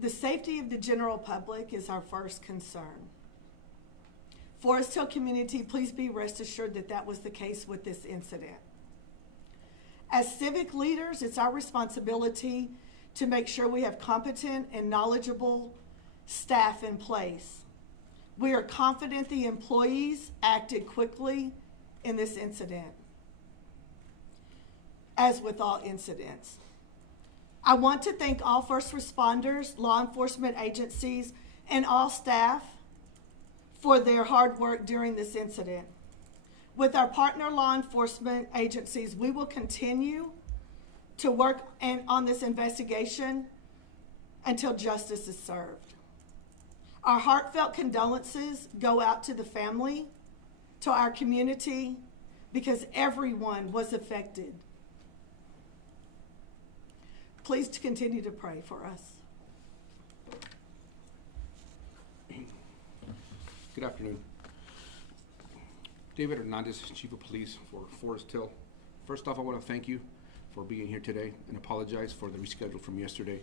The safety of the general public is our first concern. Forest Hill community, please be rest assured that that was the case with this incident. As civic leaders, it's our responsibility to make sure we have competent and knowledgeable staff in place. We are confident the employees acted quickly in this incident, as with all incidents. I want to thank all first responders, law enforcement agencies, and all staff for their hard work during this incident. With our partner law enforcement agencies, we will continue to work on this investigation until justice is served. Our heartfelt condolences go out to the family, to our community, because everyone was affected. Please continue to pray for us. Good afternoon. David Hernandez, Chief of Police for Forest Hill. First off, I want to thank you for being here today and apologize for the reschedule from yesterday.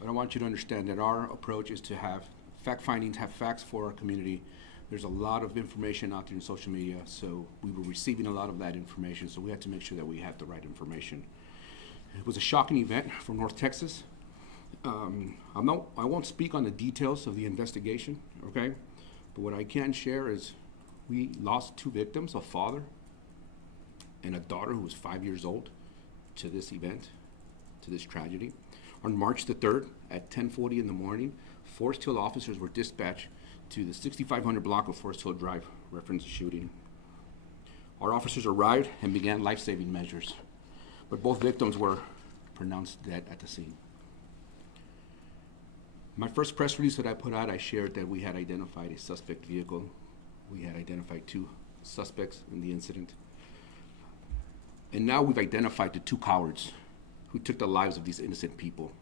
But I want you to understand that our approach is to have fact findings, have facts for our community. There's a lot of information out there in social media, so we were receiving a lot of that information, so we had to make sure that we had the right information. It was a shocking event from North Texas. I won't speak on the details of the investigation, okay? But what I can share is we lost two victims, a father and a daughter who was 5 years old, to this event, to this tragedy. On March the 3rd at 10:40 in the morning, Forest Hill officers were dispatched to the 6500 block of Forest Hill Drive, reference shooting. Our officers arrived and began life-saving measures, but both victims were pronounced dead at the scene. My first press release that I put out, I shared that we had identified a suspect vehicle. We had identified two suspects in the incident. And now we've identified the two cowards who took the lives of these innocent people.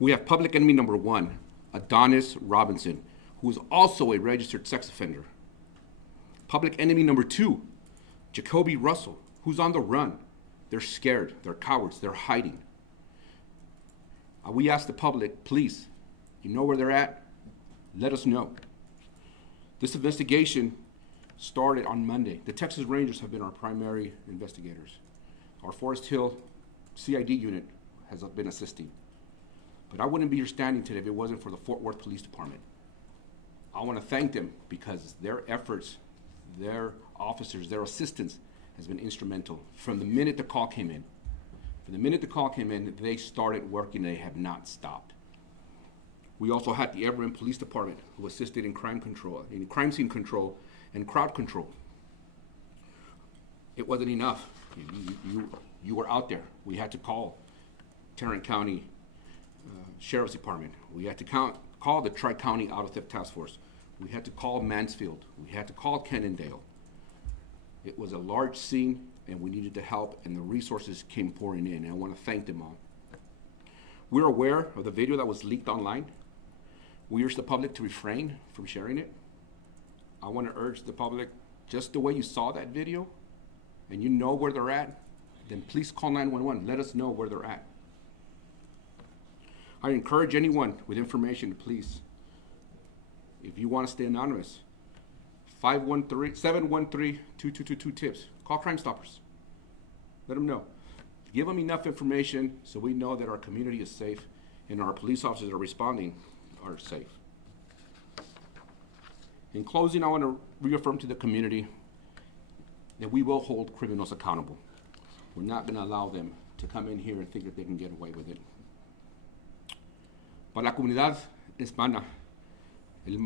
We have public enemy number one, Adonis Robinson, who is also a registered sex offender. Public enemy number two, Jacoby Russell, who's on the run. They're scared, they're cowards, they're hiding. We ask the public, please, you know where they're at? Let us know. This investigation started on Monday. The Texas Rangers have been our primary investigators. Our Forest Hill CID unit has been assisting. But I wouldn't be here standing today if it wasn't for the Fort Worth Police Department. I want to thank them because their efforts, their officers, their assistance has been instrumental. From the minute the call came in, they started working. They have not stopped. We also had the Everett Police Department who assisted in crime control, in crime scene control, and crowd control. It wasn't enough. You were out there. We had to call Tarrant County Sheriff's Department. We had to call the Tri-County Auto Theft Task Force. We had to call Mansfield. We had to call Cannondale. It was a large scene, and we needed the help, and the resources came pouring in, and I want to thank them all. We're aware of the video that was leaked online. We urge the public to refrain from sharing it. I want to urge the public, just the way you saw that video, and you know where they're at, then please call 911. Let us know where they're at. I encourage anyone with information to please, if you want to stay anonymous, 713-2222 tips. Call Crime Stoppers. Let them know. Give them enough information so we know that our community is safe and our police officers that are responding are safe. In closing, I want to reaffirm to the community that we will hold criminals accountable. We're not going to allow them to come in here and think that they can get away with it. Para la comunidad hispana, el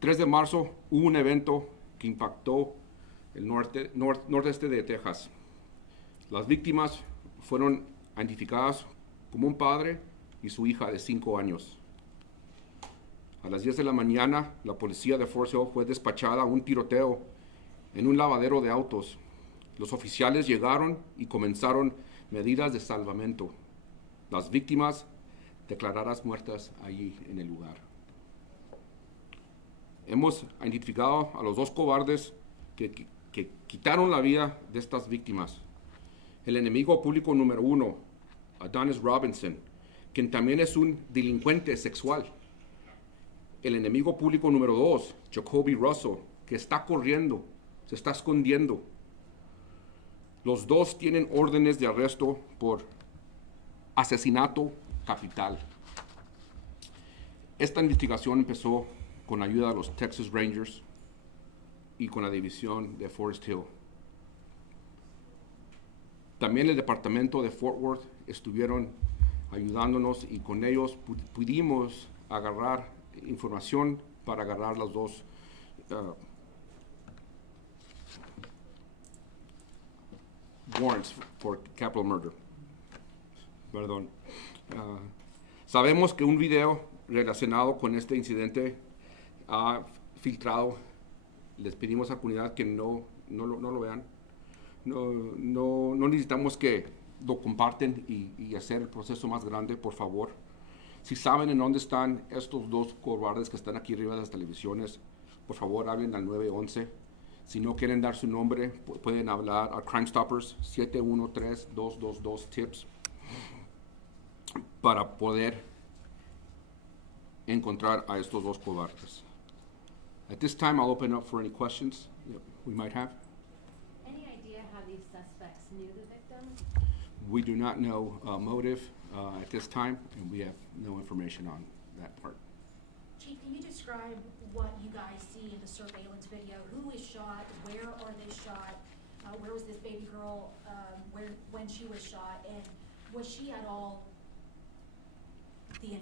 3 de marzo hubo un evento que impactó el nordeste de Texas. Las víctimas fueron identificadas como un padre y su hija de 5 años. A las 10 de la mañana, la policía de Forest Hill fue despachada a un tiroteo en un lavadero de autos. Los oficiales llegaron y comenzaron medidas de salvamento. Las víctimas declaradas muertas allí en el lugar. Hemos identificado a los dos cobardes que quitaron la vida de estas víctimas. El enemigo público número 1, Adonis Robinson, quien también es un delincuente sexual. El enemigo público número 2, Jacoby Russell, que está corriendo, se está escondiendo. Los dos tienen órdenes de arresto por asesinato capital. Esta investigación empezó con ayuda de los Texas Rangers y con la división de Forest Hill. También el departamento de Fort Worth estuvieron ayudándonos y con ellos pudimos agarrar información para agarrar los dos warrants for capital murder. Perdón. Sabemos que un video relacionado con este incidente ha filtrado. Les pedimos a la comunidad que no lo vean. No necesitamos que lo comparten y hacer el proceso más grande, por favor. Si saben en dónde están estos dos cobardes que están aquí arriba de las televisiones, por favor hablen al 911. Si no quieren dar su nombre, pueden hablar a Crime Stoppers 713-222-TIPS para poder encontrar a estos dos cobardes. At this time, I'll open up for any questions that we might have. Any idea how these suspects knew the victim? We do not know motive at this time, and we have no information on that part. Chief, can you describe what you guys see in the surveillance video? Who is shot? Where are they shot? Where was this baby girl when she was shot? And was she at all the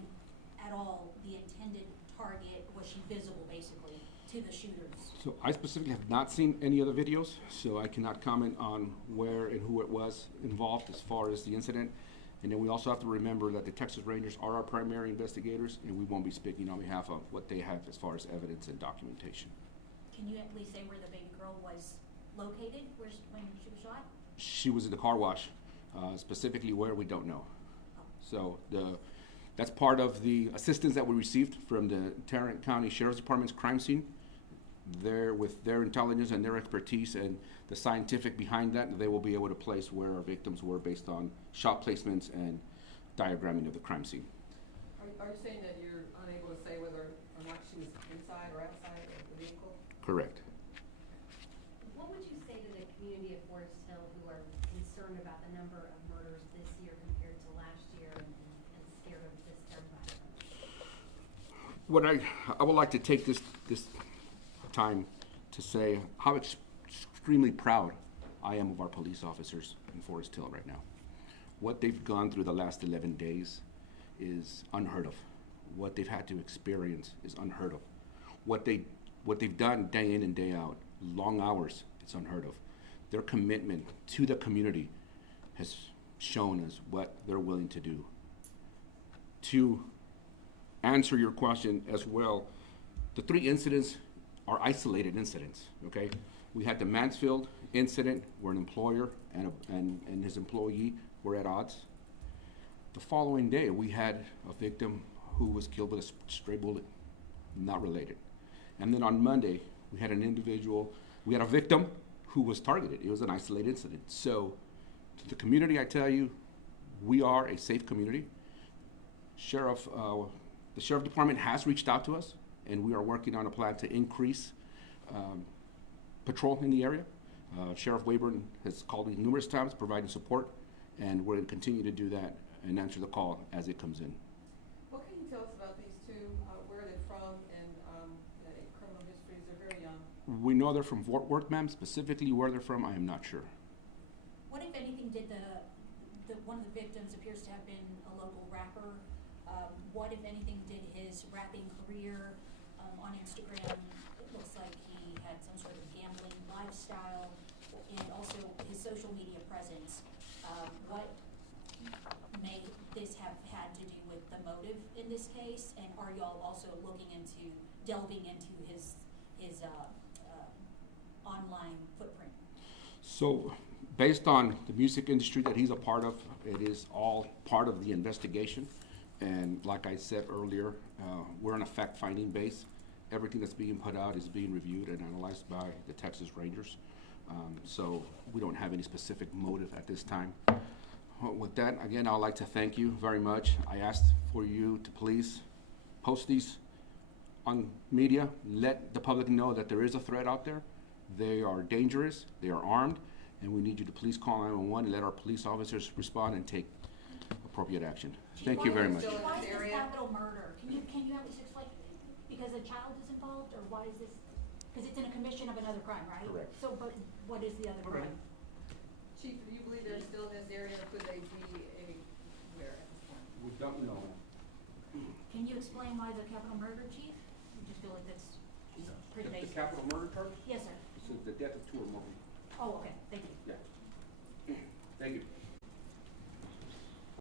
intended target? Was she visible, basically, to the shooters? So I specifically have not seen any of the videos, so I cannot comment on where and who it was involved as far as the incident. And then we also have to remember that the Texas Rangers are our primary investigators, and we won't be speaking on behalf of what they have as far as evidence and documentation. Can you at least say where the baby girl was located when she was shot? She was in the car wash, specifically where we don't know. So that's part of the assistance that we received from the Tarrant County Sheriff's Department's crime scene. There, with their intelligence and their expertise and the scientific behind that, they will be able to place where our victims were based on shot placements and diagramming of the crime scene. Are you saying that you're unable to say whether or not she was inside or outside of the vehicle? Correct. What would you say to the community of Forest Hill who are concerned about the number of murders this year compared to last year and scared of this gun violence? What I would like to take this time to say how extremely proud I am of our police officers in Forest Hill right now. What they've gone through the last 11 days is unheard of. What they've had to experience is unheard of. What they've done day in and day out, long hours, it's unheard of. Their commitment to the community has shown us what they're willing to do. To answer your question as well, the 3 incidents are isolated incidents, okay? We had the Mansfield incident where an employer and his employee were at odds. The following day, we had a victim who was killed with a stray bullet, not related. And then on Monday, we had a victim who was targeted. It was an isolated incident. So to the community, I tell you, we are a safe community. The Sheriff Department has reached out to us, and we are working on a plan to increase patrol in the area. Sheriff Wayburn has called me numerous times, providing support, and we're going to continue to do that and answer the call as it comes in. What can you tell us about these two, where they're from, and criminal histories? They're very young. We know they're from Fort Worth, ma'am. Specifically where they're from, I am not sure. What, if anything, did one of the victims appears to have been a local rapper? What, if anything, did his rapping career on Instagram? It looks like he had some sort of gambling lifestyle, and also his social media presence. What may this have had to do with the motive in this case? And are y'all also delving into his online footprint? So, based on the music industry that he's a part of, it is all part of the investigation. And like I said earlier, we're on a fact-finding base. Everything that's being put out is being reviewed and analyzed by the Texas Rangers. So we don't have any specific motive at this time. with that, again, I'd like to thank you very much. I asked for you to please post these on media, let the public know that there is a threat out there. They are dangerous, they are armed, and we need you to please call 911 and let our police officers respond and take appropriate action. Thank you very much. Chief, why is this capital murder? Can you have this explain, because a child is involved, or why is this, because it's in a commission of another crime, right? Correct. So, but what is the other crime? Chief, do you believe they're still in this area, or could they be where at this point? We don't know. Can you explain why the capital murder, Chief? I just feel like that's pretty The basic. capital murder charge? Yes, sir. This is the death of 2 or more people. Oh, okay, thank you. Yeah. Thank you.